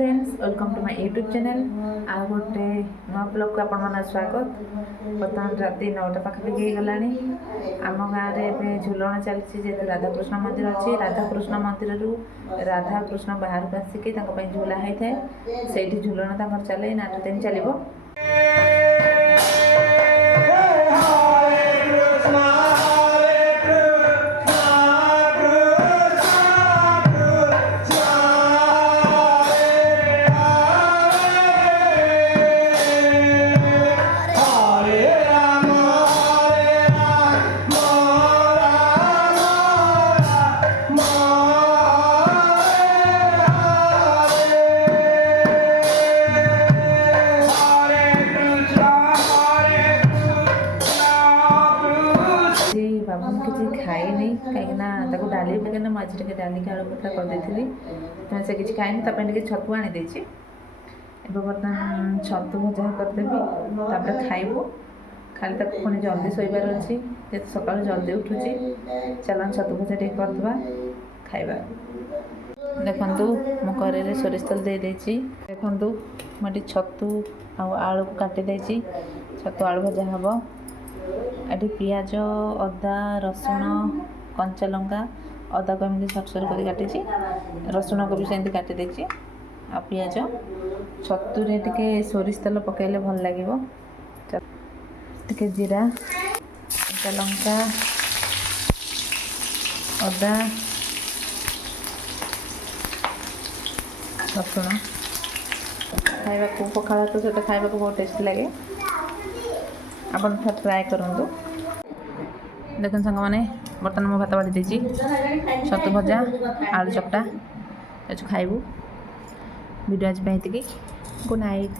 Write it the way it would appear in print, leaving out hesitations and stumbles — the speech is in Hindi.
Friends, welcome to my YouTube channel. आ गोटे नुआ ब्लॉग को आपण मन स्वागत। बर्तमान राति 9टा पाखापाखि गला आम गाँव में झुलण चलती जेहतु राधाकृष्ण मंदिर अच्छी। राधाकृष्ण मंदिर राधाकृष्ण बाहर को आसिक झुला होता है से झुलण चले 8 दिन चलो। बाबू किसी खाई नहीं कहीं डाली पकड़ मझे टे डाली आलू पता करदे तो से किसी खाई नहीं छतु आनी बर्तमान छतु भजा करदेवी खाइबू। खाली तक पुणी जल्दी शोबार अच्छी जेहतु सका जल्दी उठुची चलन छतु भजा टे करदे खाइबा। देखु मो कड़े सोरिष तेल दे देखु मुझे छतु आलू काटी छतु आलू भजा हम। ये पियाज अदा रसुण कंचा लंका अदा को एमती छर कर काटी रसुण को भी सेमती काटी आ पियाज छतुरे टिके सोरिष तेल पकड़े भल लगे टिके जीरा कंचा लंका अदा रसुण खाइबा पखाला तो सहित खाइबा बहुत टेस्टी लगे। आपन ट्राए करूँ। देखो सांग मैंने बर्तमान मो भात बाड़ी देती छतु भजा आलू चकटा खाइबू। वीडियो आज गुड नाइट।